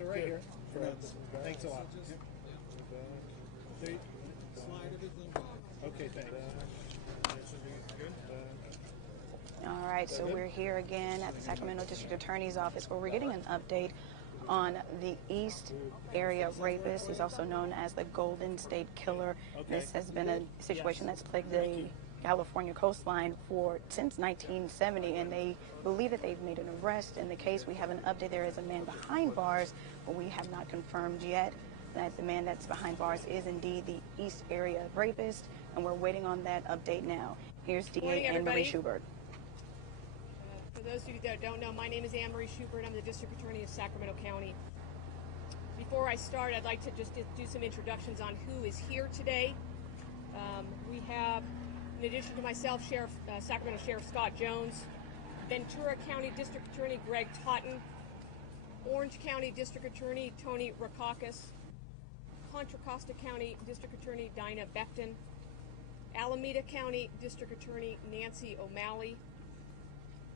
So right here. Thanks a lot. There you, Slide everything back. okay, thanks. All right, so we're here again at the Sacramento District Attorney's Office where we're getting an update on the East Area Rapist. He's also known as the Golden State Killer. This has been a situation that's plagued the California coastline since 1970, and they believe that they've made an arrest in the case. We have an update. There is a man behind bars, but we have not confirmed yet that the man that's behind bars is indeed the East Area Rapist, and we're waiting on that update now. Here's DA Anne-Marie Schubert. For those of you that don't know, my name is Anne-Marie Schubert. I'm the District Attorney of Sacramento County. Before I start, I'd like to just do some introductions on who is here today. We have, in addition to myself, Sacramento Sheriff Scott Jones, Ventura County District Attorney Greg Totten, Orange County District Attorney Tony Rakakis, Contra Costa County District Attorney Dinah Becton, Alameda County District Attorney Nancy O'Malley,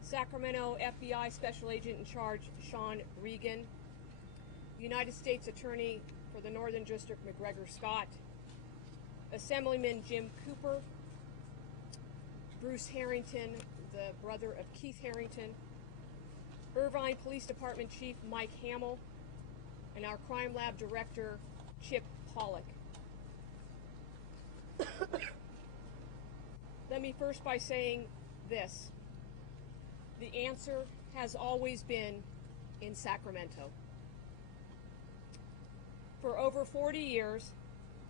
Sacramento FBI Special Agent in Charge Sean Regan, United States Attorney for the Northern District McGregor Scott, Assemblyman Jim Cooper, Bruce Harrington, the brother of Keith Harrington, Irvine Police Department Chief Mike Hamill, and our Crime Lab Director Chip Pollock. Let me first by saying this. The answer has always been in Sacramento. For over 40 years,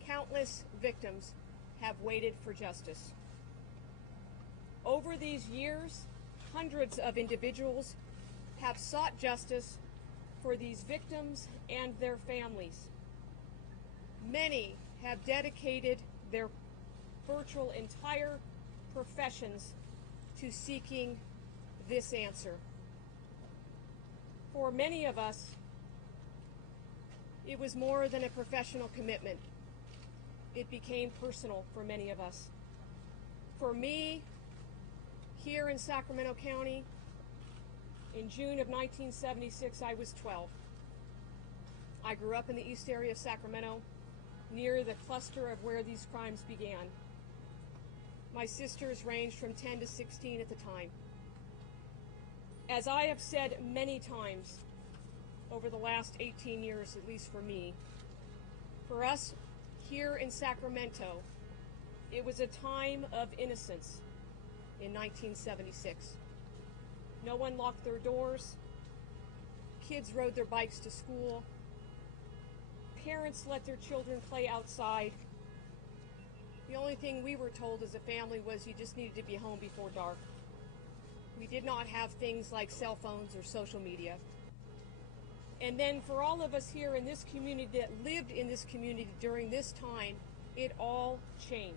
countless victims have waited for justice. Over these years, hundreds of individuals have sought justice for these victims and their families. Many have dedicated their virtual entire professions to seeking this answer. For many of us, it was more than a professional commitment. It became personal for many of us. For me, here in Sacramento County, in June of 1976, I was 12. I grew up in the East Area of Sacramento, near the cluster of where these crimes began. My sisters ranged from 10 to 16 at the time. As I have said many times over the last 18 years, at least for me, for us here in Sacramento, it was a time of innocence in 1976. No one locked their doors. Kids rode their bikes to school. Parents let their children play outside. The only thing we were told as a family was you just needed to be home before dark. We did not have things like cell phones or social media. And then for all of us here in this community that lived in this community during this time, it all changed.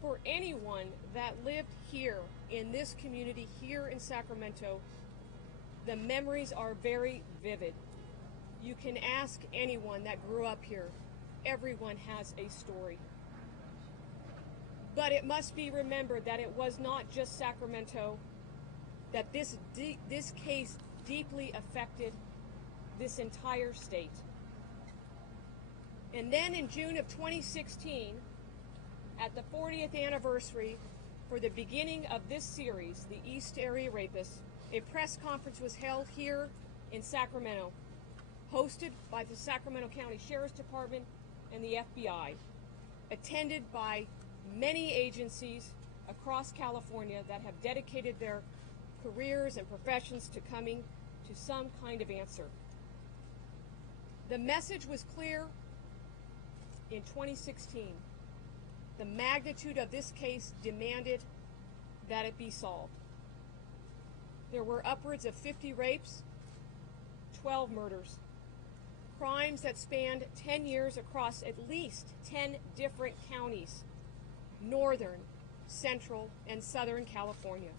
For anyone that lived here in this community, here in Sacramento, the memories are very vivid. You can ask anyone that grew up here. Everyone has a story. But it must be remembered that it was not just Sacramento, that this case deeply affected this entire state. And then in June of 2016, at the 40th anniversary for the beginning of this series, The East Area Rapist, a press conference was held here in Sacramento, hosted by the Sacramento County Sheriff's Department and the FBI, attended by many agencies across California that have dedicated their careers and professions to coming to some kind of answer. The message was clear in 2016. The magnitude of this case demanded that it be solved. There were upwards of 50 rapes, 12 murders, crimes that spanned 10 years across at least 10 different counties, northern, central, and southern California.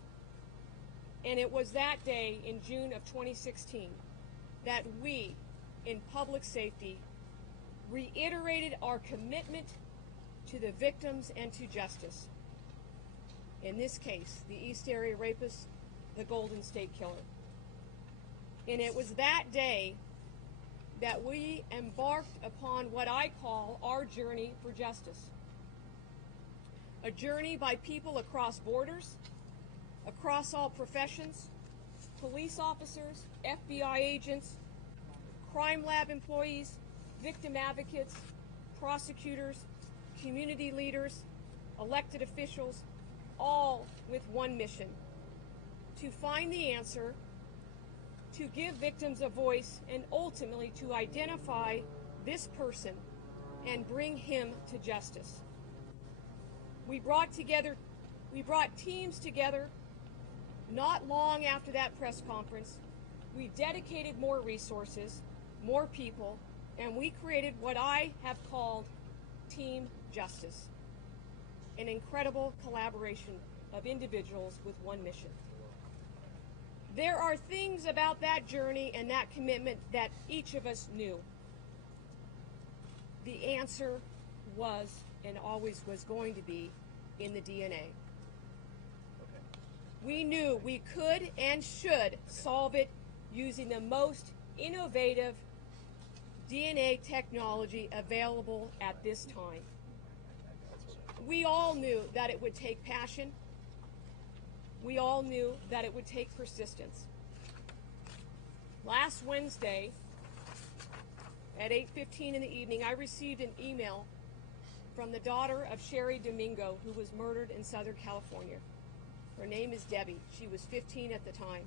And it was that day in June of 2016 that we, in public safety, reiterated our commitment to the victims and to justice. In this case, the East Area Rapist, the Golden State Killer. And it was that day that we embarked upon what I call our journey for justice. A journey by people across borders, across all professions, police officers, FBI agents, crime lab employees, victim advocates, prosecutors, community leaders, elected officials, all with one mission: to find the answer, to give victims a voice, and ultimately to identify this person and bring him to justice. We brought teams together not long after that press conference. We dedicated more resources, more people, and we created what I have called Team Justice, an incredible collaboration of individuals with one mission. There are things about that journey and that commitment that each of us knew. The answer was and always was going to be in the DNA. We knew we could and should solve it using the most innovative DNA technology available at this time. We all knew that it would take passion. We all knew that it would take persistence. Last Wednesday at 8:15 in the evening, I received an email from the daughter of Sherry Domingo, who was murdered in Southern California. Her name is Debbie. She was 15 at the time.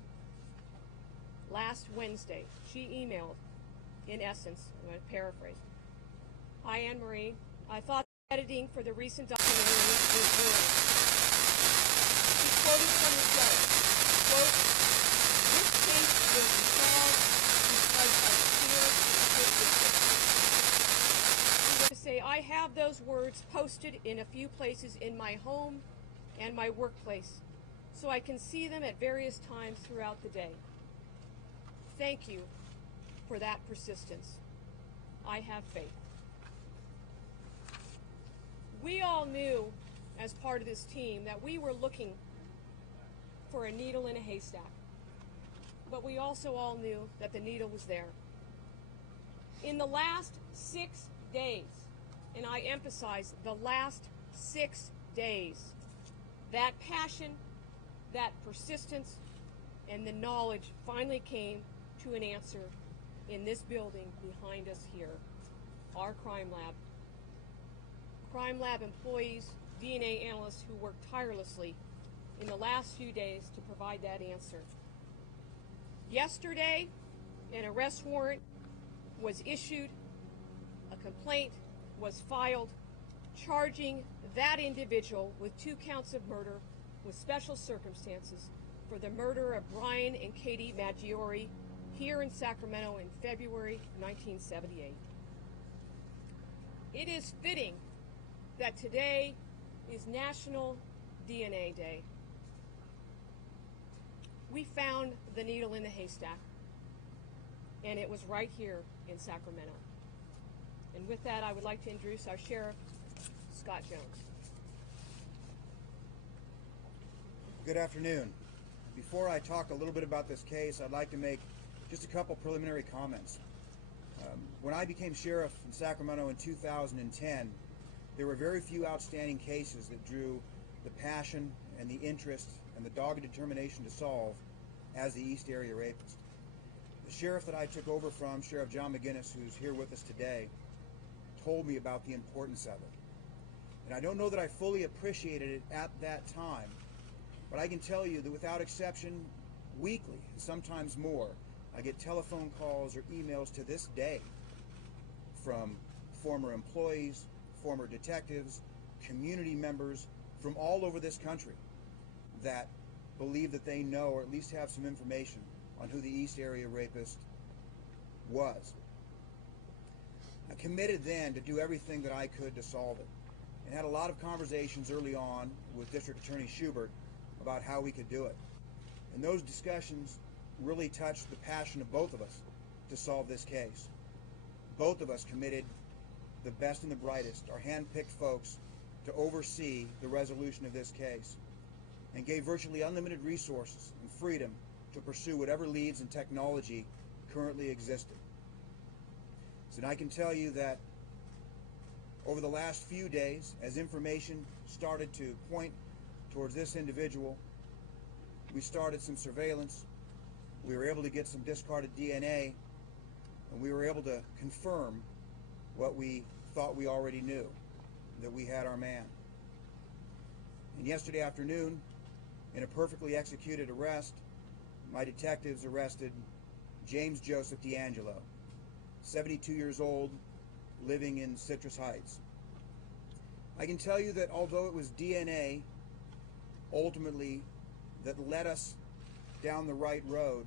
Last Wednesday, she emailed, in essence, I'm going to paraphrase, "Hi, Anne Marie. I thought the editing for the recent documentary was good." She quoted from the show, quote, "This case was solved because of sheer persistence." She would say, "I have those words posted in a few places in my home and my workplace, so I can see them at various times throughout the day. Thank you for that persistence. I have faith." We all knew, as part of this team, that we were looking for a needle in a haystack. But we also all knew that the needle was there. In the last 6 days, and I emphasize the last 6 days, that passion, that persistence, and the knowledge finally came to an answer in this building behind us here, our crime lab. Crime lab employees, DNA analysts who worked tirelessly in the last few days to provide that answer. Yesterday, an arrest warrant was issued, a complaint was filed, charging that individual with 2 counts of murder with special circumstances for the murder of Brian and Katie Maggiore here in Sacramento in February 1978. It is fitting that today is National DNA Day. We found the needle in the haystack, and it was right here in Sacramento. And with that, I would like to introduce our Sheriff, Scott Jones. Good afternoon. Before I talk a little bit about this case, I'd like to make just a couple preliminary comments. When I became sheriff in Sacramento in 2010, there were very few outstanding cases that drew the passion and the interest and the dogged determination to solve as the East Area Rapist. The sheriff that I took over from, Sheriff John McGinnis, who's here with us today, told me about the importance of it. And I don't know that I fully appreciated it at that time, but I can tell you that without exception, weekly, sometimes more, I get telephone calls or emails to this day from former employees, former detectives, community members from all over this country that believe that they know or at least have some information on who the East Area Rapist was. I committed then to do everything that I could to solve it, and had a lot of conversations early on with District Attorney Schubert about how we could do it. And those discussions really touched the passion of both of us to solve this case. Both of us committed the best and the brightest, our hand-picked folks, to oversee the resolution of this case, and gave virtually unlimited resources and freedom to pursue whatever leads in technology currently existed. So I can tell you that over the last few days, as information started to point towards this individual, we started some surveillance. We were able to get some discarded DNA, and we were able to confirm what we thought we already knew, that we had our man. And yesterday afternoon, in a perfectly executed arrest, my detectives arrested James Joseph DeAngelo, 72 years old, living in Citrus Heights. I can tell you that although it was DNA ultimately that led us down the right road,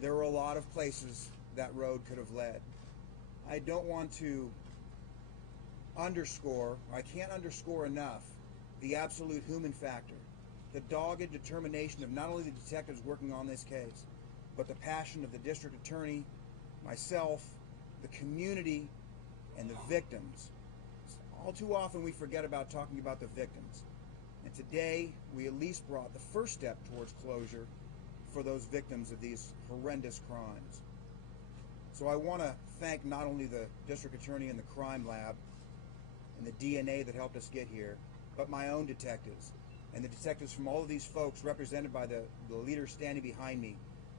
there were a lot of places that road could have led. I don't want to underscore, I can't underscore enough, the absolute human factor, the dogged determination of not only the detectives working on this case, but the passion of the district attorney, myself, the community, and the victims. All too often we forget about talking about the victims. And today we at least brought the first step towards closure for those victims of these horrendous crimes. So I want to thank not only the district attorney and the crime lab and the DNA that helped us get here, but my own detectives and the detectives from all of these folks represented by the leaders standing behind me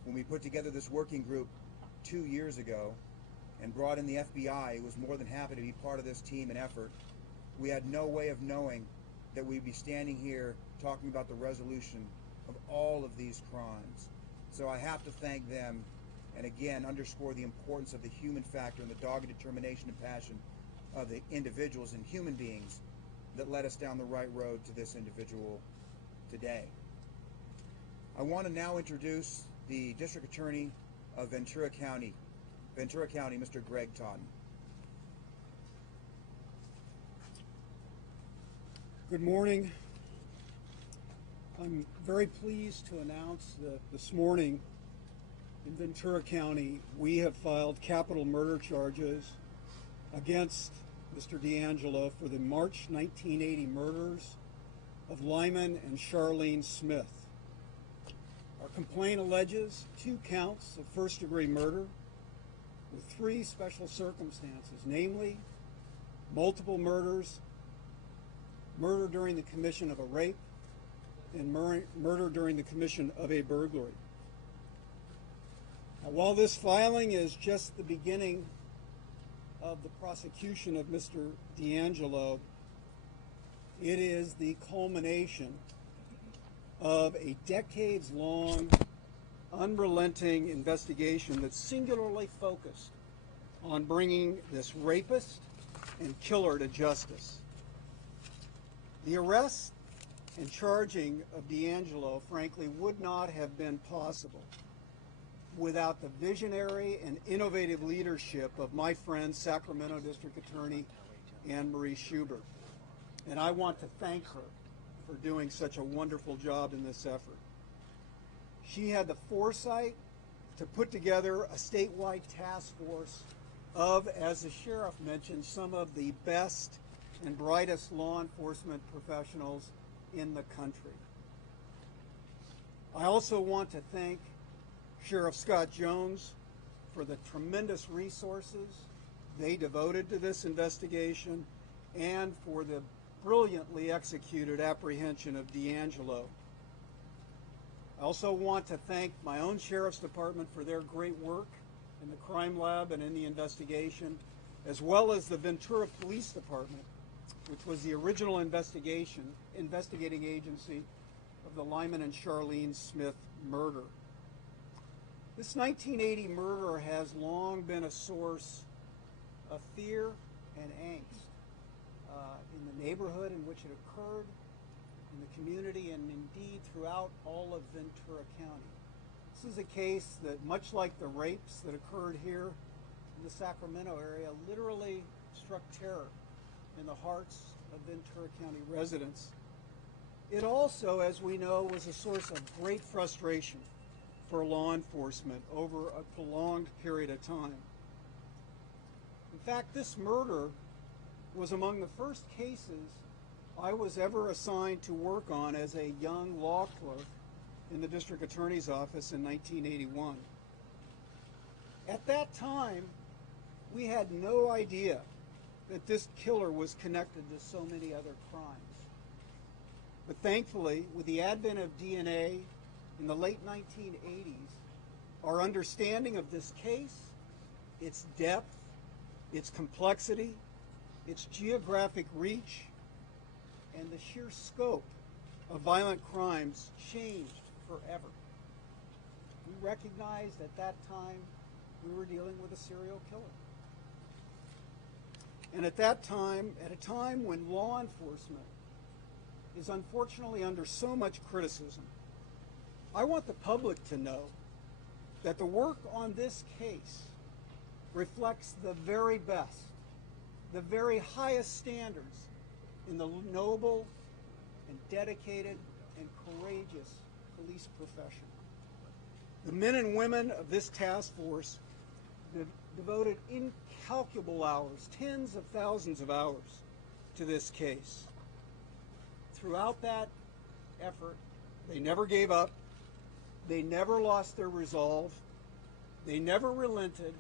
when we put together this working group 2 years ago and brought in the FBI, who was more than happy to be part of this team and effort. We had no way of knowing that we'd be standing here talking about the resolution of all of these crimes. So I have to thank them and again underscore the importance of the human factor and the dogged determination and passion of the individuals and human beings that led us down the right road to this individual today. I want to now introduce the District Attorney of Ventura County, Mr. Greg Totten. Good morning. I'm very pleased to announce that this morning in Ventura County we have filed capital murder charges against Mr. DeAngelo for the March 1980 murders of Lyman and Charlene Smith. Our complaint alleges 2 counts of first-degree murder with 3 special circumstances, namely multiple murders, murder during the commission of a rape, and murder during the commission of a burglary. Now, while this filing is just the beginning of the prosecution of Mr. DeAngelo, it is the culmination of a decades-long, unrelenting investigation that's singularly focused on bringing this rapist and killer to justice. The arrest and charging of DeAngelo, frankly, would not have been possible without the visionary and innovative leadership of my friend, Sacramento District Attorney Anne Marie Schubert. And I want to thank her for doing such a wonderful job in this effort. She had the foresight to put together a statewide task force of, as the sheriff mentioned, some of the best and brightest law enforcement professionals in the country. I also want to thank Sheriff Scott Jones for the tremendous resources they devoted to this investigation and for the brilliantly executed apprehension of DeAngelo. I also want to thank my own Sheriff's Department for their great work in the crime lab and in the investigation, as well as the Ventura Police Department, which was the original investigating agency of the Lyman and Charlene Smith murder. This 1980 murder has long been a source of fear and angst in the neighborhood in which it occurred, in the community, and indeed throughout all of Ventura County. This is a case that, much like the rapes that occurred here in the Sacramento area, literally struck terror in the hearts of Ventura County residents. It also, as we know, was a source of great frustration for law enforcement over a prolonged period of time. In fact, this murder was among the first cases I was ever assigned to work on as a young law clerk in the district attorney's office in 1981. At that time, we had no idea that this killer was connected to so many other crimes. But thankfully, with the advent of DNA in the late 1980s, our understanding of this case, its depth, its complexity, its geographic reach, and the sheer scope of violent crimes changed forever. We recognized at that time we were dealing with a serial killer. And at that time, at a time when law enforcement is unfortunately under so much criticism, I want the public to know that the work on this case reflects the very best, the very highest standards in the noble and dedicated and courageous police profession. The men and women of this task force devoted incalculable hours, tens of thousands of hours, to this case. Throughout that effort, they never gave up, they never lost their resolve, they never relented,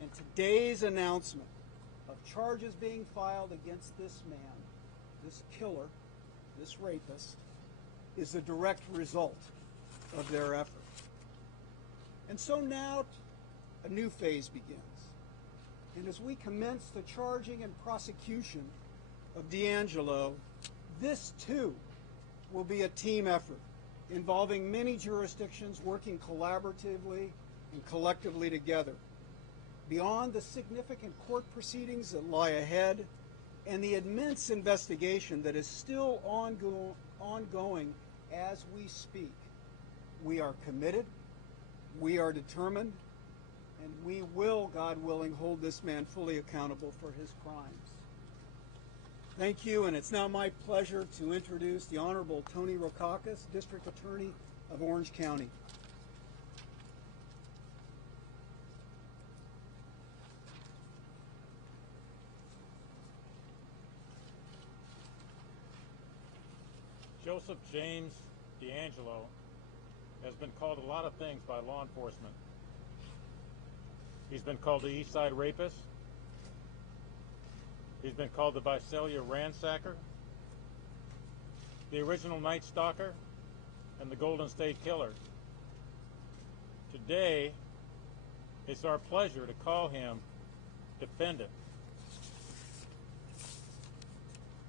and today's announcement of charges being filed against this man, this killer, this rapist, is a direct result of their effort. And so now a new phase begins. And as we commence the charging and prosecution of DeAngelo, this too will be a team effort involving many jurisdictions working collaboratively and collectively together. Beyond the significant court proceedings that lie ahead and the immense investigation that is still ongoing as we speak, we are committed, we are determined, and we will, God willing, hold this man fully accountable for his crimes. Thank you, and it's now my pleasure to introduce the Honorable Tony Rackauckas, District Attorney of Orange County. Joseph James DeAngelo has been called a lot of things by law enforcement. He's been called the East Side Rapist. He's been called the Visalia Ransacker, the original Night Stalker, and the Golden State Killer. Today, it's our pleasure to call him defendant.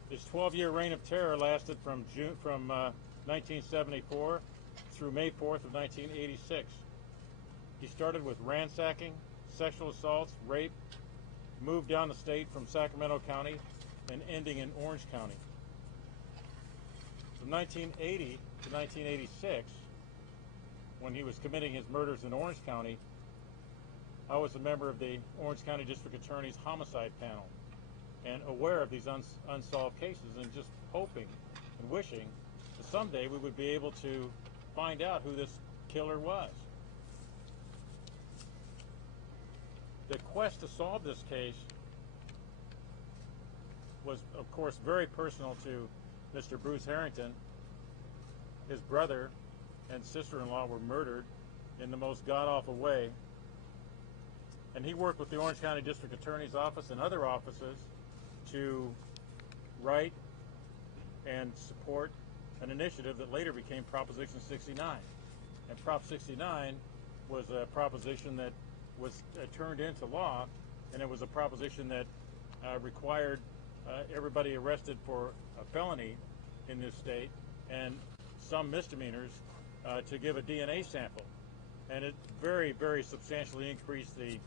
His 12-year reign of terror lasted from 1974 through May 4th of 1986. He started with ransacking, sexual assaults, rape, moved down the state from Sacramento County and ending in Orange County. From 1980 to 1986, when he was committing his murders in Orange County, I was a member of the Orange County District Attorney's homicide panel and aware of these unsolved cases and just hoping and wishing that someday we would be able to find out who this killer was. The quest to solve this case was, of course, very personal to Mr. Bruce Harrington. His brother and sister-in-law were murdered in the most god-awful way. And he worked with the Orange County District Attorney's Office and other offices to write and support an initiative that later became Proposition 69. And Prop 69 was a proposition that was turned into law, and it was a proposition that required everybody arrested for a felony in this state and some misdemeanors to give a DNA sample. And it very, very substantially increased the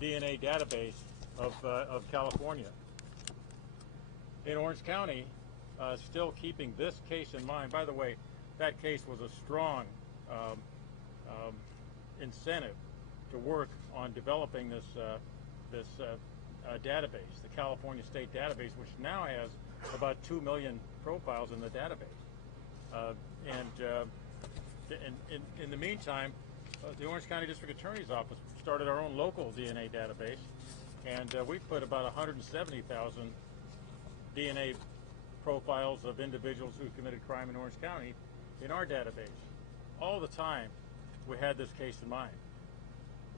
DNA database of California. In Orange County, still keeping this case in mind, by the way, that case was a strong incentive to work on developing this database, the California State Database, which now has about 2 million profiles in the database. In the meantime, the Orange County District Attorney's Office started our own local DNA database, and we've put about 170,000 DNA profiles of individuals who committed crime in Orange County in our database. All the time, we had this case in mind,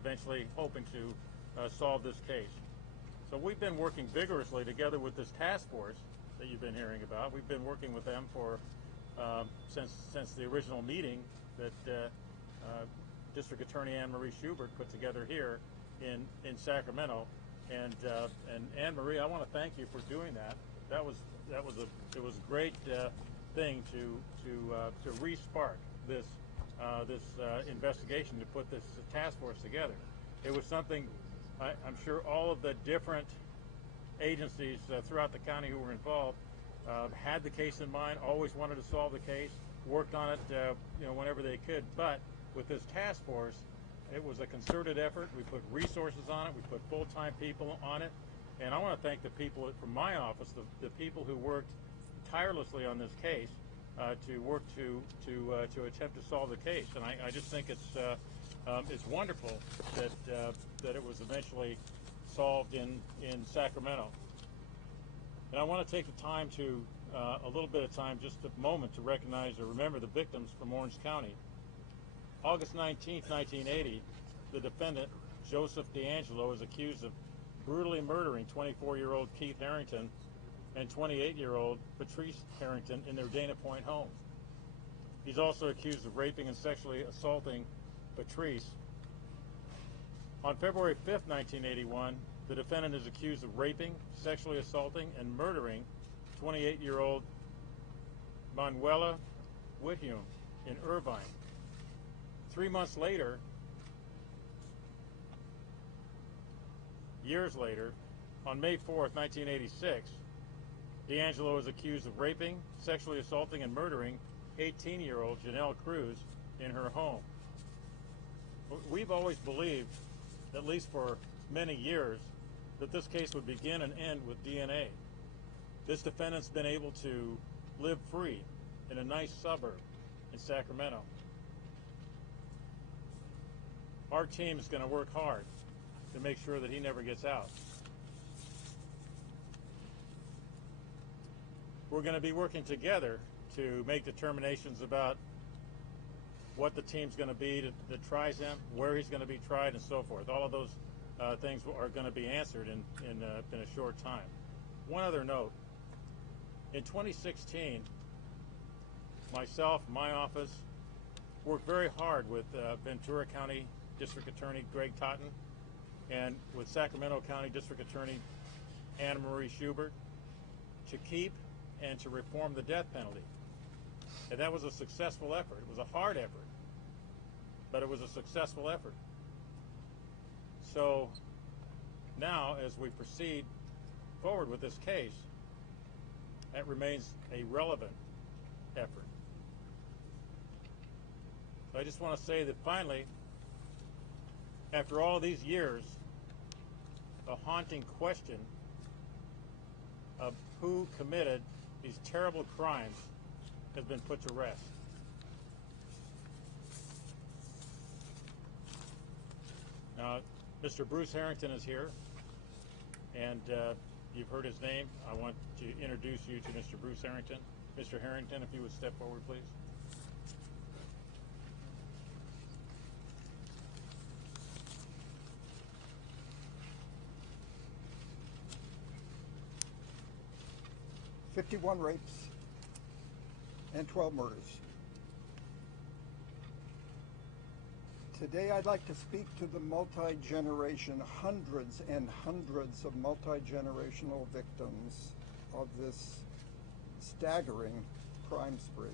eventually hoping to solve this case. So we've been working vigorously together with this task force that you've been hearing about. We've been working with them for since the original meeting that District Attorney Anne Marie Schubert put together here in Sacramento. And Anne Marie, I want to thank you for doing that. It was a great thing to re-spark this investigation, to put this task force together. It was something I'm sure all of the different agencies throughout the county who were involved had the case in mind, always wanted to solve the case, worked on it whenever they could. But with this task force, it was a concerted effort. We put resources on it. We put full-time people on it. And I want to thank the people from my office, the people who worked tirelessly on this case to work to attempt to solve the case. And I just think it's wonderful that it was eventually solved in Sacramento. And I want to take the time to a little bit of time, just a moment, to recognize or remember the victims from Orange County. August 19, 1980, the defendant, Joseph DeAngelo, is accused of brutally murdering 24-year-old Keith Harrington and 28-year-old Patrice Harrington in their Dana Point home. He's also accused of raping and sexually assaulting Patrice. On February 5, 1981, the defendant is accused of raping, sexually assaulting, and murdering 28-year-old Manuela Whithume in Irvine. 3 months later, years later, on May 4th, 1986, DeAngelo is accused of raping, sexually assaulting, and murdering 18-year-old Janelle Cruz in her home. We've always believed, at least for many years, that this case would begin and end with DNA. This defendant's been able to live free in a nice suburb in Sacramento. Our team is going to work hard to make sure that he never gets out. We're going to be working together to make determinations about what the team's going to be that tries him, where he's going to be tried, and so forth. All of those things are going to be answered in a short time. One other note. In 2016, myself, my office, worked very hard with Ventura County District Attorney Greg Totten and with Sacramento County District Attorney Anne Marie Schubert to keep and to reform the death penalty. And that was a successful effort. It was a hard effort, but it was a successful effort. So now, as we proceed forward with this case, that remains a relevant effort. So I just want to say that finally, after all of these years, the haunting question of who committed these terrible crimes has been put to rest. Now, Mr. Bruce Harrington is here, and you've heard his name. I want to introduce you to Mr. Bruce Harrington. Mr. Harrington, if you would step forward, please. "51 rapes and 12 murders. Today I'd like to speak to the multi-generation, hundreds and hundreds of multi-generational victims of this staggering crime spree.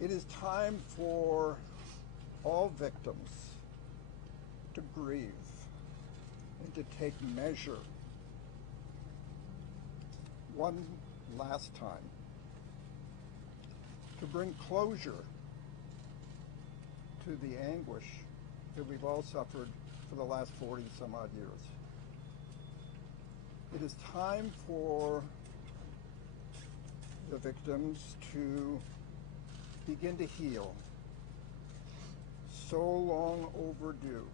It is time for all victims to grieve and to take measure one last time, to bring closure to the anguish that we've all suffered for the last 40 some odd years. It is time for the victims to begin to heal, so long overdue.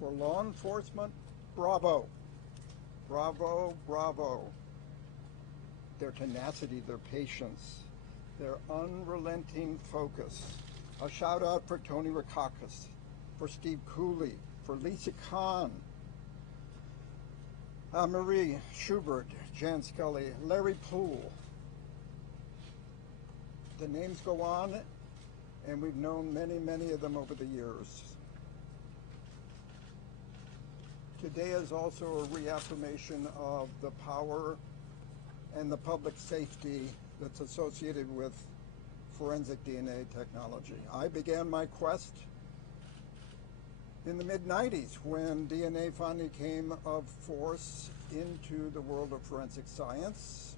For law enforcement, bravo. Bravo, bravo. Their tenacity, their patience, their unrelenting focus. A shout out for Tony Rackauckus, for Steve Cooley, for Lisa Kahn, Marie Schubert, Jan Scully, Larry Poole. The names go on, and we've known many, many of them over the years. Today is also a reaffirmation of the power and the public safety that's associated with forensic DNA technology. I began my quest in the mid-90s when DNA finally came of force into the world of forensic science.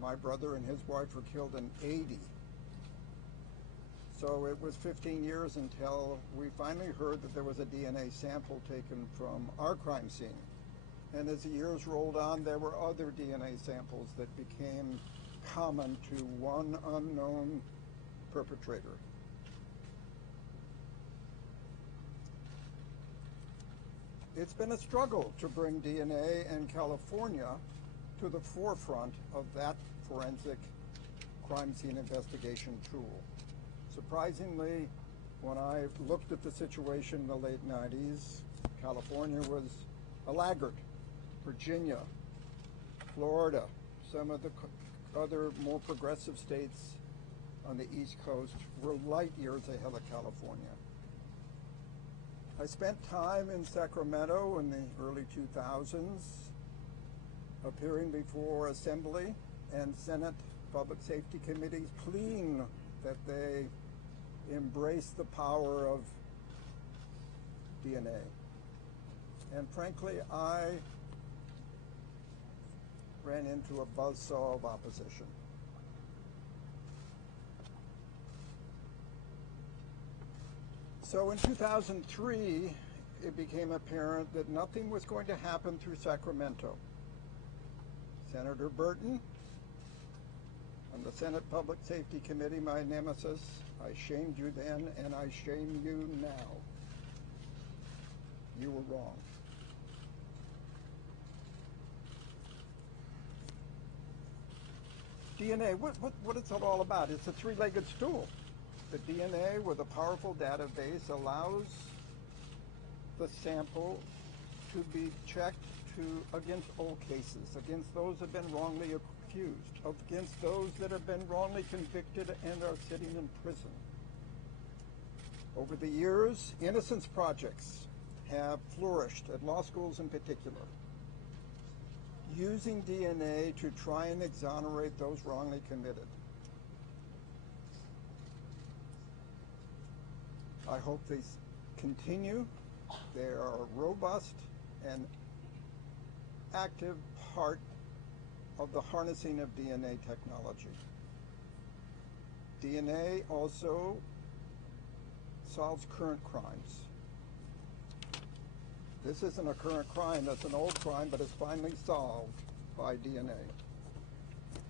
My brother and his wife were killed in '80. So it was 15 years until we finally heard that there was a DNA sample taken from our crime scene. And as the years rolled on, there were other DNA samples that became common to one unknown perpetrator. It's been a struggle to bring DNA in California to the forefront of that forensic crime scene investigation tool. Surprisingly, when I looked at the situation in the late 90s, California was a laggard. Virginia, Florida, some of the other more progressive states on the East Coast were light years ahead of California. I spent time in Sacramento in the early 2000s, appearing before Assembly and Senate Public Safety Committees, pleading that they embrace the power of DNA. And frankly, I ran into a buzzsaw of opposition. So in 2003, it became apparent that nothing was going to happen through Sacramento. Senator Burton, on the Senate Public Safety Committee, my nemesis, I shamed you then and I shame you now. You were wrong. DNA, what is it all about? It's a three-legged stool. The DNA with a powerful database allows the sample to be checked against old cases, against those that have been wrongly accused, against those that have been wrongly convicted and are sitting in prison. Over the years, innocence projects have flourished at law schools in particular, using DNA to try and exonerate those wrongly committed. I hope they continue. They are a robust and active part of the harnessing of DNA technology. DNA also solves current crimes. This isn't a current crime, that's an old crime, but it's finally solved by DNA.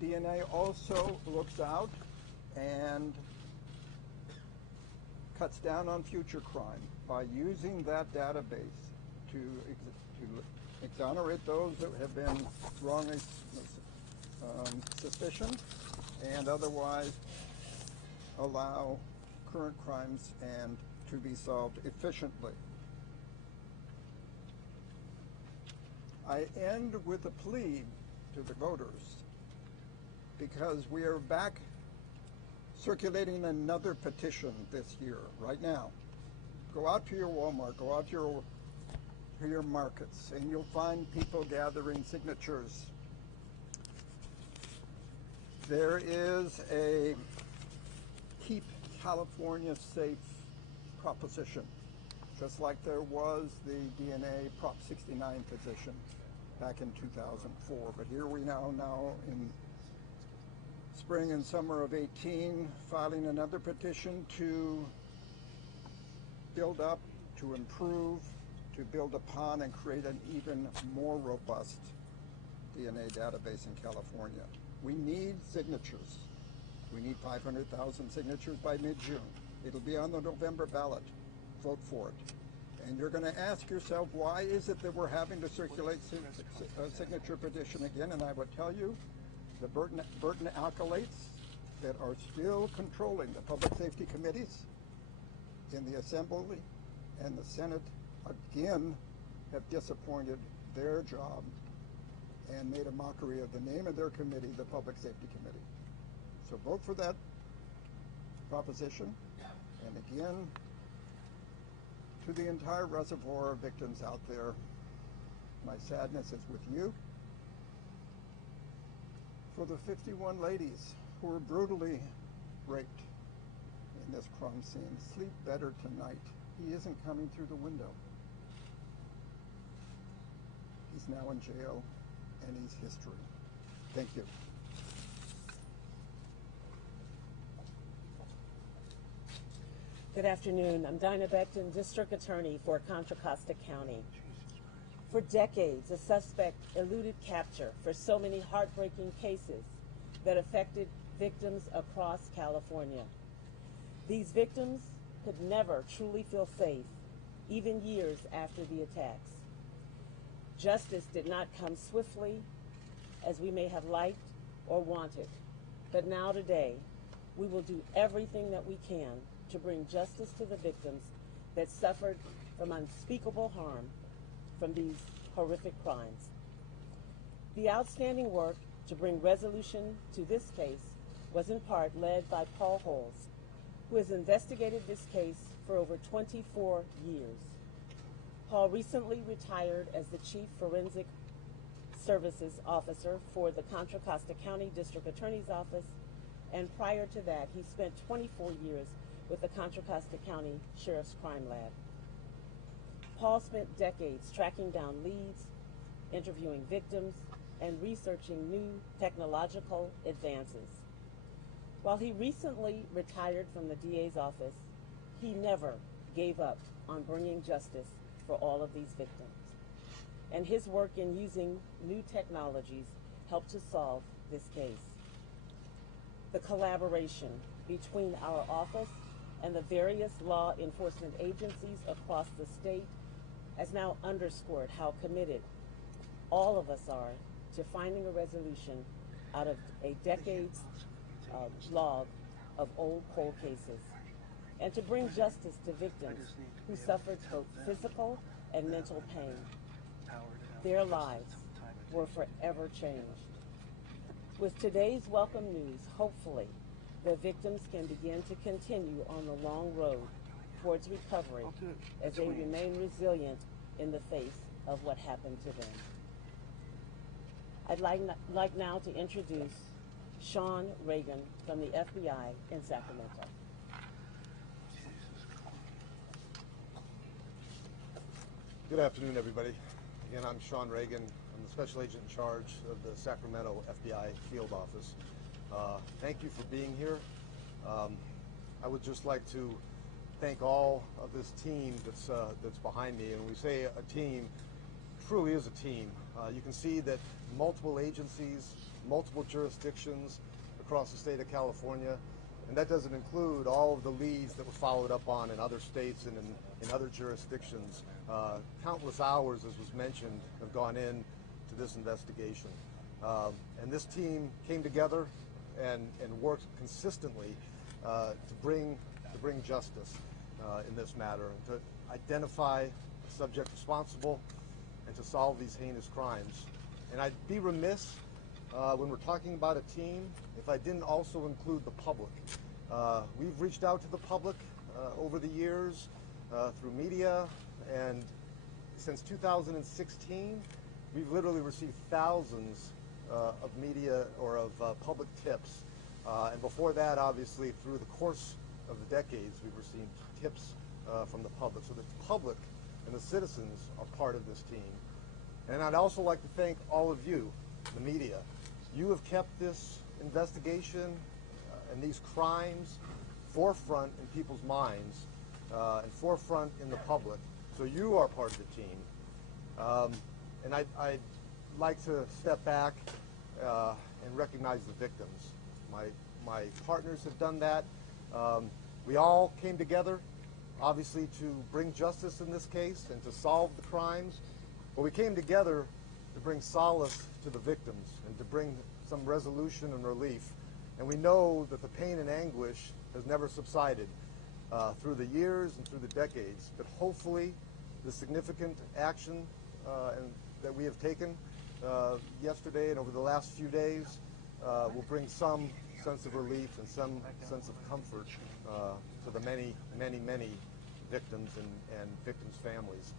DNA also looks out and cuts down on future crime by using that database to exonerate those that have been wrongly suspicioned and otherwise allow current crimes and to be solved efficiently. I end with a plea to the voters because we are back circulating another petition this year, right now. Go out to your Walmart, go out to your markets, and you'll find people gathering signatures. There is a Keep California Safe proposition, just like there was the DNA Prop 69 petition back in 2004. But here we now in spring and summer of 18, filing another petition to build up, to improve, to build upon and create an even more robust DNA database in California. We need signatures. We need 500,000 signatures by mid-June. It'll be on the November ballot. Vote for it. And you're going to ask yourself, why is it that we're having to circulate a signature petition again? And I would tell you, the Burton acolytes that are still controlling the public safety committees in the Assembly and the Senate again have disappointed their job and made a mockery of the name of their committee, the Public Safety Committee. So vote for that proposition. And again, to the entire reservoir of victims out there, my sadness is with you. For the 51 ladies who were brutally raped in this crime scene, sleep better tonight. He isn't coming through the window. He's now in jail, and he's history. Thank you. Good afternoon. I'm Dinah Becton, District Attorney for Contra Costa County. For decades, a suspect eluded capture for so many heartbreaking cases that affected victims across California. These victims could never truly feel safe, even years after the attacks. Justice did not come swiftly as we may have liked or wanted, but now today, we will do everything that we can to bring justice to the victims that suffered from unspeakable harm from these horrific crimes. The outstanding work to bring resolution to this case was in part led by Paul Holes, who has investigated this case for over 24 years. Paul recently retired as the Chief Forensic Services Officer for the Contra Costa County District Attorney's Office, and prior to that, he spent 24 years with the Contra Costa County Sheriff's Crime Lab. Paul spent decades tracking down leads, interviewing victims, and researching new technological advances. While he recently retired from the DA's office, he never gave up on bringing justice for all of these victims. And his work in using new technologies helped to solve this case. The collaboration between our office and the various law enforcement agencies across the state has now underscored how committed all of us are to finding a resolution out of a decade's log of old cold cases, and to bring justice to victims who suffered both physical and mental pain. Their lives were forever changed. With today's welcome news, hopefully, the victims can begin to continue on the long road towards recovery as they remain resilient in the face of what happened to them. I'd like now to introduce Sean Reagan from the FBI in Sacramento. Good afternoon, everybody. Again, I'm Sean Reagan. I'm the Special Agent in charge of the Sacramento FBI Field Office. Thank you for being here. I would just like to thank all of this team that's behind me. And when we say a team, it truly is a team. You can see that multiple agencies, multiple jurisdictions across the state of California, and that doesn't include all of the leads that were followed up on in other states and in other jurisdictions. Countless hours, as was mentioned, have gone in to this investigation. And this team came together and worked consistently to bring justice in this matter, and to identify the subject responsible and to solve these heinous crimes. And I'd be remiss when we're talking about a team if I didn't also include the public. We've reached out to the public over the years through media, and since 2016, we've literally received thousands of media or of public tips. And before that, obviously, through the course of the decades, we've received tips from the public. So the public and the citizens are part of this team. And I'd also like to thank all of you, the media. You have kept this investigation and these crimes forefront in people's minds and forefront in the public. So you are part of the team. And I'd like to step back and recognize the victims. My partners have done that. We all came together obviously to bring justice in this case and to solve the crimes, but we came together to bring solace to the victims and to bring some resolution and relief. And we know that the pain and anguish has never subsided through the years and through the decades, but hopefully the significant action that we have taken yesterday and over the last few days will bring some sense of relief and some sense of comfort to the many, many, many victims and victims' families.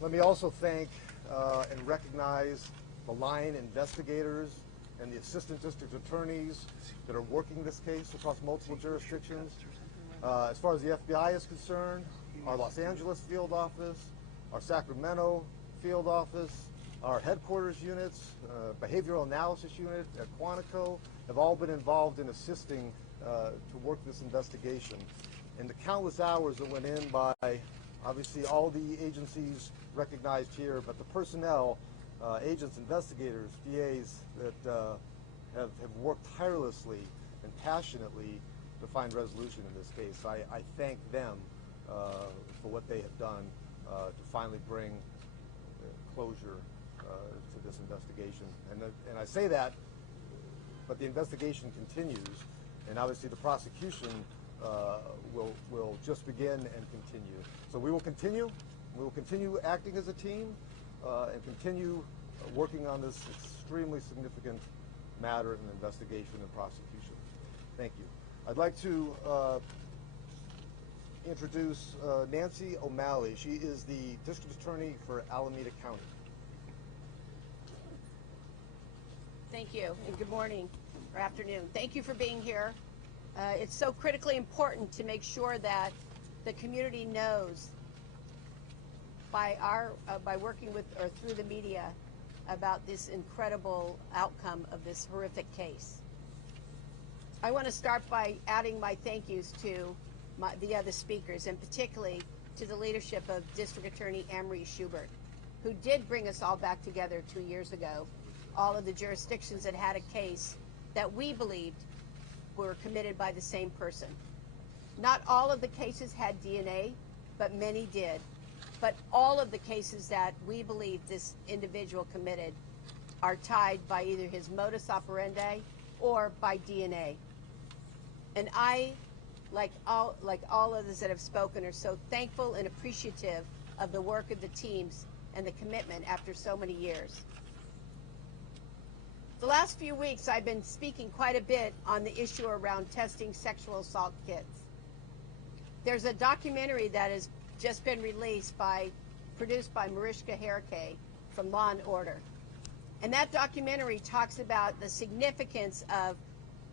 Let me also thank and recognize the line investigators and the assistant district attorneys that are working this case across multiple jurisdictions. As far as the FBI is concerned, our Los Angeles field office, our Sacramento field office, our headquarters units, behavioral analysis unit at Quantico have all been involved in assisting to work this investigation. And the countless hours that went in by obviously all the agencies recognized here, but the personnel, agents, investigators, DAs that have worked tirelessly and passionately to find resolution in this case. I thank them for what they have done to finally bring closure to this investigation. And I say that, but the investigation continues, and obviously the prosecution will just begin and continue. So we will continue. We will continue acting as a team and continue working on this extremely significant matter in investigation and prosecution. Thank you. I'd like to introduce Nancy O'Malley. She is the District Attorney for Alameda County. Thank you, and good morning or afternoon. Thank you for being here. It's so critically important to make sure that the community knows by working with or through the media about this incredible outcome of this horrific case. I want to start by adding my thank yous to the other speakers, and particularly to the leadership of District Attorney Anne-Marie Schubert, who did bring us all back together 2 years ago, all of the jurisdictions that had a case that we believed were committed by the same person. Not all of the cases had DNA, but many did. But all of the cases that we believe this individual committed are tied by either his modus operandi or by DNA. And I, like all others that have spoken, are so thankful and appreciative of the work of the teams and the commitment after so many years. The last few weeks, I've been speaking quite a bit on the issue around testing sexual assault kits. There's a documentary that has just been produced by Mariska Hargitay from Law and Order. And that documentary talks about the significance of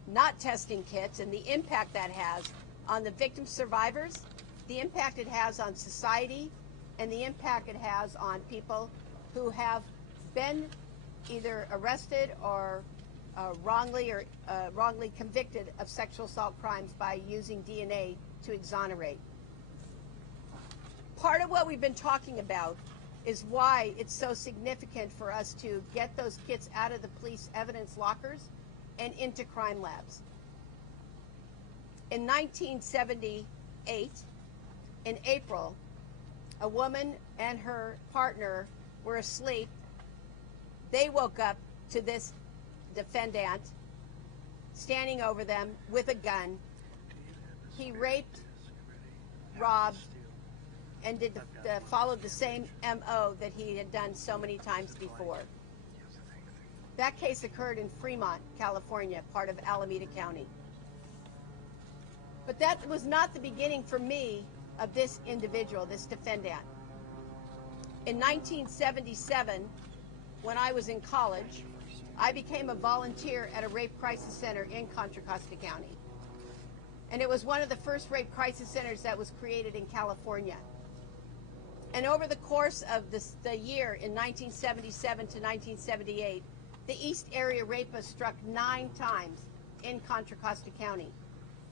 not testing kits and the impact that has on the victim survivors, the impact it has on society, and the impact it has on people who have been either arrested or wrongly convicted of sexual assault crimes by using DNA to exonerate. Part of what we've been talking about is why it's so significant for us to get those kits out of the police evidence lockers and into crime labs. In 1978, in April, a woman and her partner were asleep. They woke up to this defendant standing over them with a gun. He raped, robbed, and followed the same MO that he had done so many times before. That case occurred in Fremont, California, part of Alameda County. But that was not the beginning for me of this individual, this defendant. In 1977, when I was in college, I became a volunteer at a rape crisis center in Contra Costa County. And it was one of the first rape crisis centers that was created in California. And over the course of the year in 1977 to 1978, the East Area Rapist struck 9 times in Contra Costa County.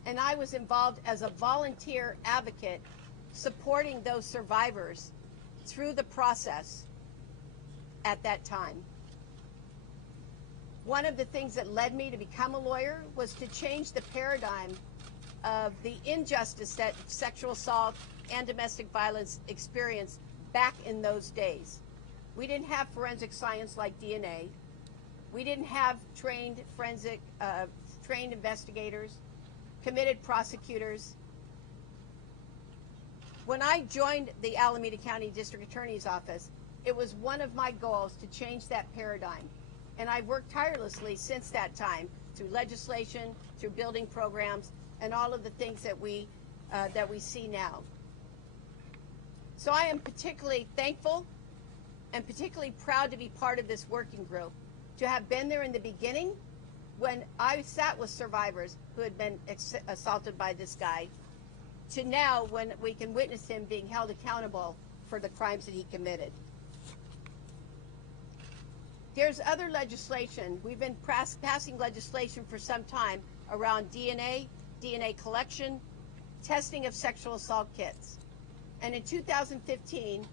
And I was involved as a volunteer advocate supporting those survivors through the process at that time. One of the things that led me to become a lawyer was to change the paradigm of the injustice that sexual assault and domestic violence experienced back in those days. We didn't have forensic science like DNA. We didn't have trained trained investigators, committed prosecutors. When I joined the Alameda County District Attorney's Office, it was one of my goals to change that paradigm. And I've worked tirelessly since that time through legislation, through building programs, and all of the things that we see now. So I am particularly thankful and particularly proud to be part of this working group, to have been there in the beginning when I sat with survivors who had been assaulted by this guy, to now when we can witness him being held accountable for the crimes that he committed. There's other legislation. We've been passing legislation for some time around DNA collection, testing of sexual assault kits. And in 2015,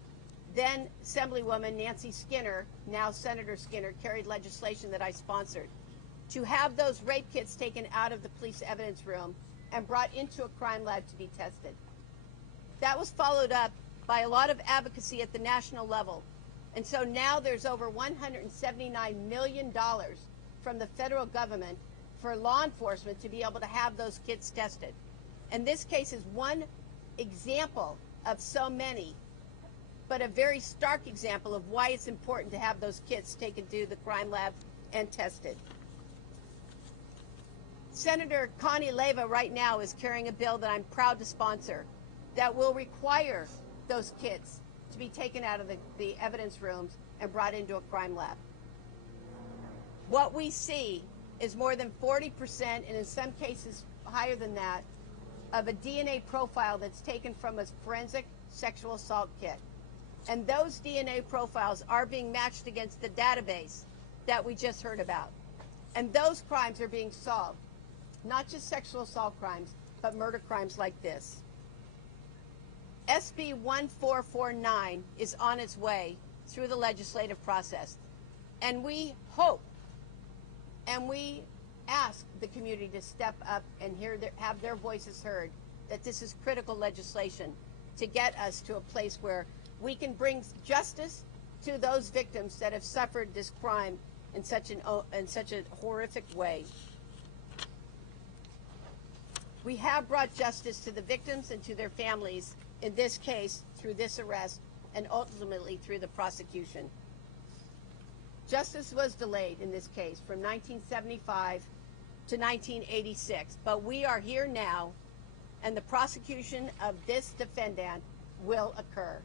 then Assemblywoman Nancy Skinner, now Senator Skinner, carried legislation that I sponsored to have those rape kits taken out of the police evidence room and brought into a crime lab to be tested. That was followed up by a lot of advocacy at the national level. And so now there's over $179 million from the federal government for law enforcement to be able to have those kits tested. And this case is one example of so many, but a very stark example of why it's important to have those kits taken to the crime lab and tested. Senator Connie Leyva right now is carrying a bill that I'm proud to sponsor that will require those kits to be taken out of the evidence rooms and brought into a crime lab. What we see is more than 40%, and in some cases higher than that, of a DNA profile that's taken from a forensic sexual assault kit. And those DNA profiles are being matched against the database that we just heard about. And those crimes are being solved. Not just sexual assault crimes, but murder crimes like this. SB 1449 is on its way through the legislative process. And we hope and we ask the community to step up and have their voices heard, that this is critical legislation to get us to a place where we can bring justice to those victims that have suffered this crime in such a horrific way. We have brought justice to the victims and to their families, in this case, through this arrest, and ultimately through the prosecution. Justice was delayed in this case from 1975 to 1986, but we are here now, and the prosecution of this defendant will occur.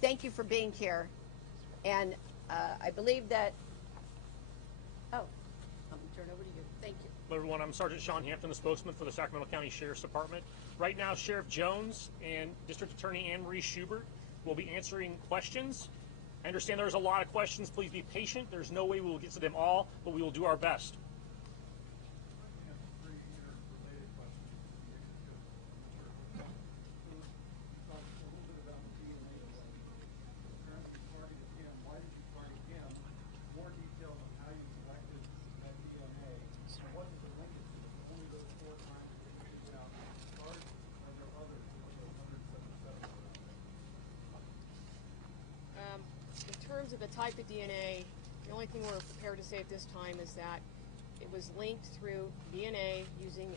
Thank you for being here, and I believe that, I'm going to turn over to you. Thank you. Hello everyone, I'm Sergeant Sean Hampton, the spokesman for the Sacramento County Sheriff's Department. Right now, Sheriff Jones and District Attorney Anne Marie Schubert will be answering questions. I understand there's a lot of questions. Please be patient. There's no way we will get to them all, but we will do our best. In terms of the type of DNA, the only thing we're prepared to say at this time is that it was linked through DNA using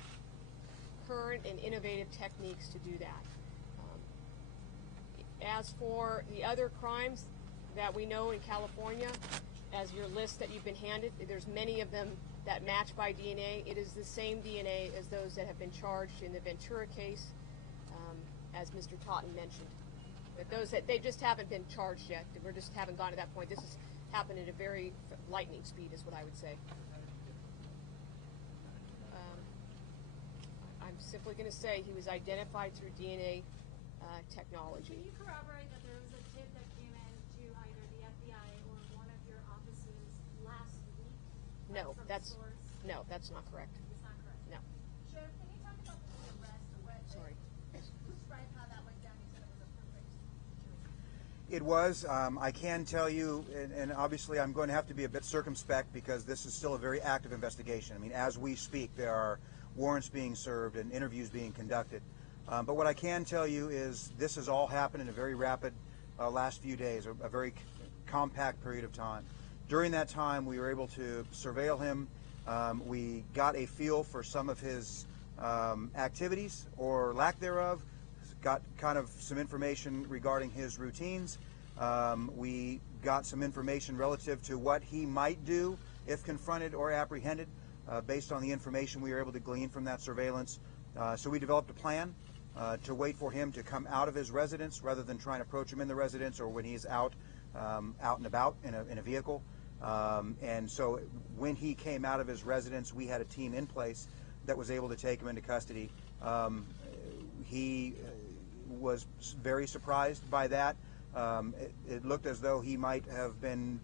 current and innovative techniques to do that. As for the other crimes that we know in California, as your list that you've been handed, there's many of them that match by DNA. It is the same DNA as those that have been charged in the Ventura case, as Mr. Totten mentioned. But those that they just haven't been charged yet. We just haven't gone to that point. This has happened at a very lightning speed, is what I would say. I'm simply going to say he was identified through DNA technology. Can you corroborate that there was a tip that came in to either the FBI or one of your offices last week? No, that's not correct. It's not correct. No. Sheriff, can you talk about the arrest? Sorry. Describe how that went down. You said it was a perfect situation. It was. I can tell you, and obviously I'm going to have to be a bit circumspect because this is still a very active investigation. I mean, as we speak, there are warrants being served and interviews being conducted. But what I can tell you is this has all happened in a very rapid last few days, a very compact period of time. During that time, we were able to surveil him. We got a feel for some of his activities or lack thereof, got kind of some information regarding his routines. We got some information relative to what he might do if confronted or apprehended based on the information we were able to glean from that surveillance. So we developed a plan to wait for him to come out of his residence rather than trying to approach him in the residence or when he's out and about in a vehicle. And so when he came out of his residence, we had a team in place that was able to take him into custody. He was very surprised by that. It looked as though he might have been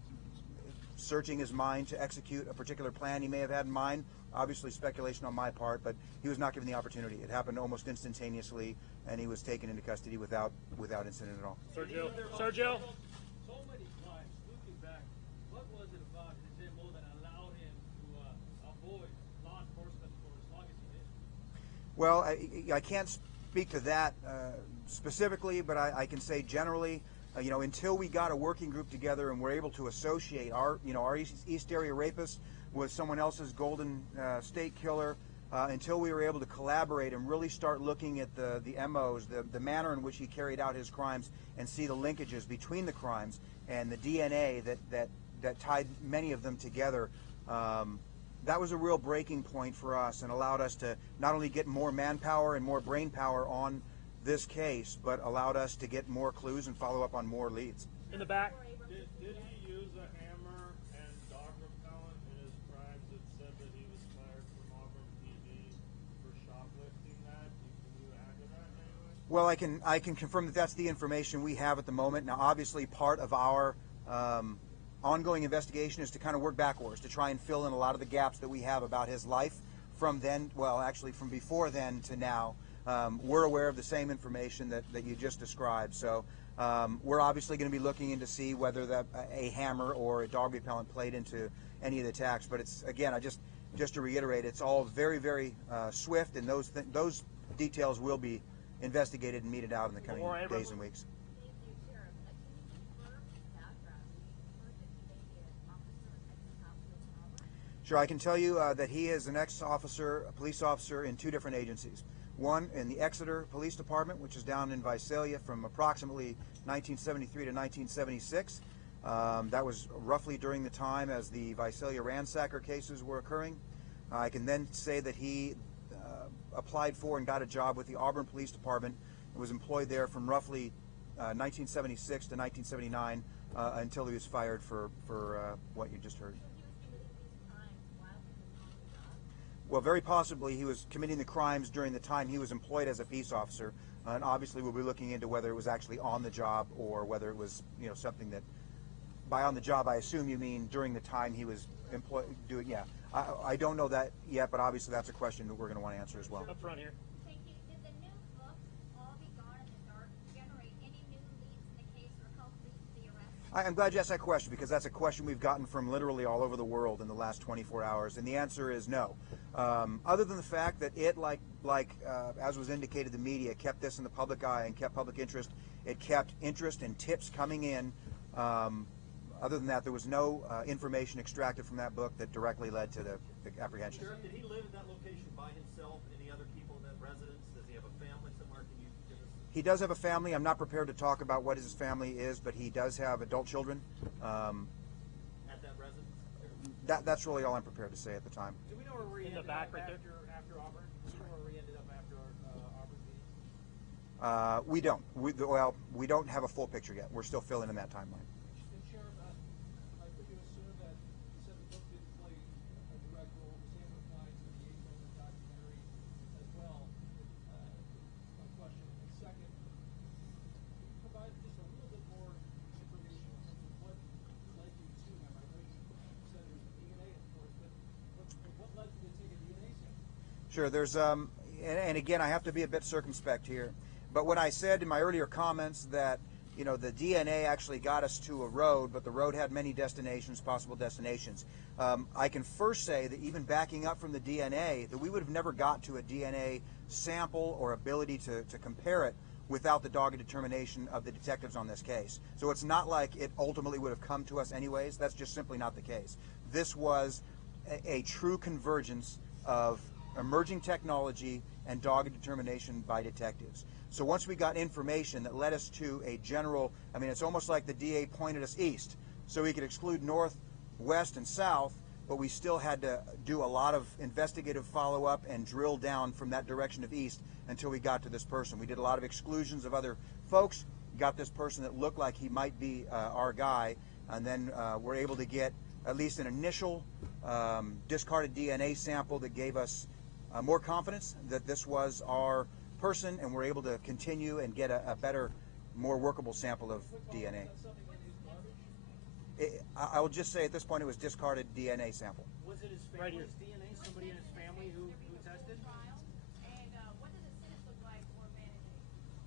searching his mind to execute a particular plan he may have had in mind. Obviously speculation on my part, but he was not given the opportunity. It happened almost instantaneously, and he was taken into custody without incident at all. Sergio. So many crimes. Looking back, what was it about his MO that allowed him to avoid law enforcement for as long as he did? Well, I can't speak to that specifically, but I can say generally, until we got a working group together and were able to associate our East Area rapist with someone else's Golden State Killer, until we were able to collaborate and really start looking at the MOs, the manner in which he carried out his crimes, and see the linkages between the crimes and the DNA that tied many of them together. That was a real breaking point for us and allowed us to not only get more manpower and more brain power on this case, but allowed us to get more clues and follow up on more leads. In the back. Did he use a hammer and dog repellent in his crimes? It said that he was fired from Auburn PD for shoplifting that. Can you add to that in any way? Well, I can confirm that that's the information we have at the moment. Now, obviously, part of our ongoing investigation is to kind of work backwards to try and fill in a lot of the gaps that we have about his life from then, well, actually from before then to now. We're aware of the same information that you just described. So we're obviously going to be looking in to see whether a hammer or a dog repellent played into any of the attacks. But it's, again, just to reiterate, it's all very, very swift, and those details will be investigated and meted out in the coming days and weeks. Sure, I can tell you that he is an ex-officer, a police officer in two different agencies. One in the Exeter Police Department, which is down in Visalia from approximately 1973 to 1976. That was roughly during the time as the Visalia ransacker cases were occurring. I can then say that he applied for and got a job with the Auburn Police Department and was employed there from roughly 1976 to 1979 until he was fired for what you just heard. Well, very possibly he was committing the crimes during the time he was employed as a peace officer, and obviously we'll be looking into whether it was actually on the job or whether it was, something that, by on the job, I assume you mean during the time he was employed doing. Yeah, I don't know that yet, but obviously that's a question that we're going to want to answer as well. Up front here. Thank you. Did the new books all be gone in the dark generate any new leads in the case or help lead to the arrest? I'm glad you asked that question because that's a question we've gotten from literally all over the world in the last 24 hours, and the answer is no. Other than the fact that it, as was indicated, the media kept this in the public eye and kept public interest. It kept interest and tips coming in. Other than that, there was no information extracted from that book that directly led to the apprehension. Sheriff, did he live in that location by himself? Any other people in that residence? Does he have a family somewhere? Can you give us? He does have a family. I'm not prepared to talk about what his family is, but he does have adult children. At that residence? That's really all I'm prepared to say at the time. Do we know where he ended back up right there? after Auburn? Do we know where he ended up after Auburn PD? We don't. We don't have a full picture yet. We're still filling in that timeline. And Sheriff, I think you assume that you said the book didn't play a direct role. The same applies to the 8-moment documentary as well. My question. And second, can you provide just a little bit more information in terms of what led you to him? I know you said there's DNA, of course, but what led you to take a DNA sample? Sure. There's and again, I have to be a bit circumspect here. But when I said in my earlier comments that you know, the DNA actually got us to a road, but the road had many destinations, possible destinations. I can first say that even backing up from the DNA, that we would have never got to a DNA sample or ability to compare it without the dogged determination of the detectives on this case. So it's not like it ultimately would have come to us anyways. That's just simply not the case. This was a true convergence of emerging technology and dogged determination by detectives. So once we got information that led us to a general, I mean, it's almost like the DA pointed us east, so we could exclude north, west, and south, but we still had to do a lot of investigative follow-up and drill down from that direction of east until we got to this person. We did a lot of exclusions of other folks, got this person that looked like he might be our guy, and then we're able to get at least an initial discarded DNA sample that gave us more confidence that this was our person, and we're able to continue and get a better, more workable sample of DNA. I will just say at this point it was discarded DNA sample. Was it his family's DNA? Somebody in his family who tested? And what does the sentence look like for mandate?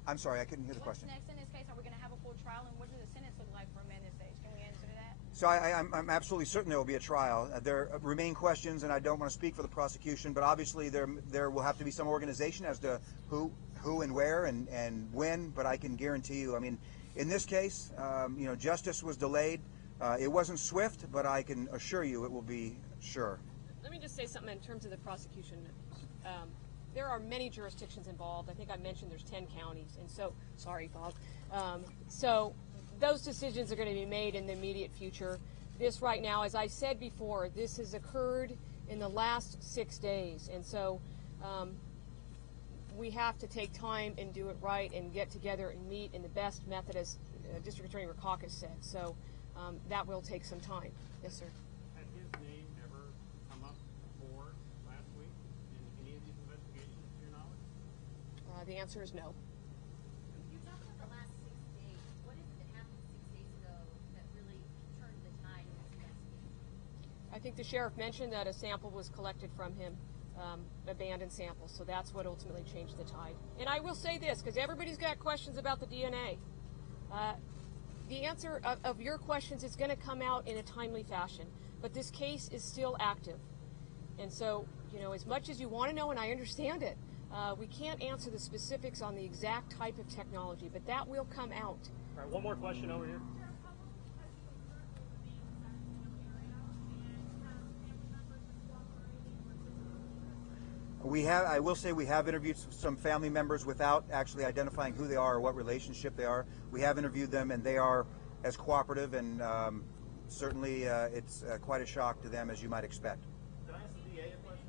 I'm sorry, I couldn't hear the What's question. next in this case? Are we going to have a full trial? And what does the sentence look like for a mandate stage? Can we answer to that? So I'm absolutely certain there will be a trial. There remain questions, and I don't want to speak for the prosecution, but obviously there will have to be some organization as to who and where and when, but I can guarantee you, I mean, in this case, you know, justice was delayed. It wasn't swift, but I can assure you it will be sure. Let me just say something in terms of the prosecution. There are many jurisdictions involved. I think I mentioned there's 10 counties, and so, sorry, Bob. So those decisions are going to be made in the immediate future. This right now, as I said before, this has occurred in the last 6 days, and so we have to take time and do it right and get together and meet in the best method, as District Attorney Rackauckus said. So that will take some time. Yes, sir. Had his name ever come up before last week in any of these investigations, to your knowledge? The answer is no. You talked about the last 6 days. What is it that happened 6 days ago that really turned the tide in this investigation? I think the sheriff mentioned that a sample was collected from him, abandoned sample, so that's what ultimately changed the tide. And I will say this, because everybody's got questions about the DNA. The answer of your questions is going to come out in a timely fashion, but this case is still active. And so, you know, as much as you want to know, and I understand it, we can't answer the specifics on the exact type of technology, but that will come out. All right, one more question over here. I will say we have interviewed some family members without actually identifying who they are or what relationship they are. We have interviewed them, and they are as cooperative, and certainly it's quite a shock to them, as you might expect. Can I ask the DA a question?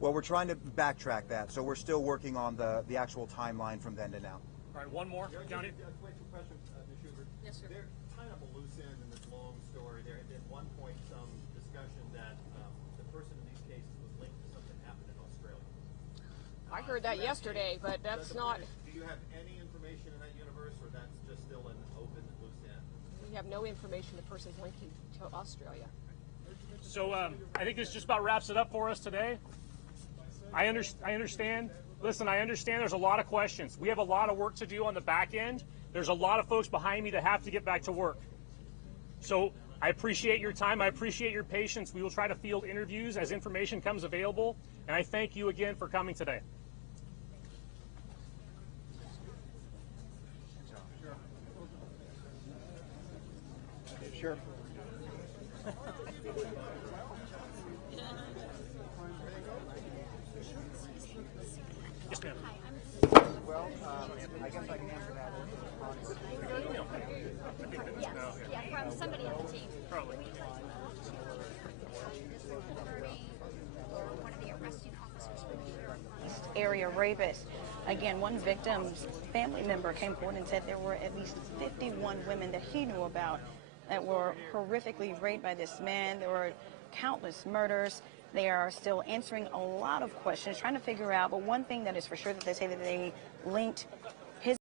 Well, we're trying to backtrack that, so we're still working on the actual timeline from then to now. All right, one more. County. Quick question, Ms. Schubert. Yes, sir. They're tying up a loose end in this long story. There had been at one point some discussion that the person in these cases was linked to something that happened in Australia. I heard that yesterday, but that's not. Do you have any information in that universe, or that's just still an open loose end? We have no information the person's linking to Australia. So I think this just about wraps it up for us today. I understand. Listen, I understand there's a lot of questions. We have a lot of work to do on the back end. There's a lot of folks behind me that have to get back to work. So I appreciate your time. I appreciate your patience. We will try to field interviews as information comes available. And I thank you again for coming today. Sure. Yes, ma'am. Well, I guess I can answer that. Yes, from somebody on the team. Probably. One of the arresting officers from the Area rapist. Again, one victim's family member came forward and said there were at least 51 women that he knew about that were horrifically raped by this man. There were countless murders. They are still answering a lot of questions, trying to figure out, but one thing that is for sure that they say that they linked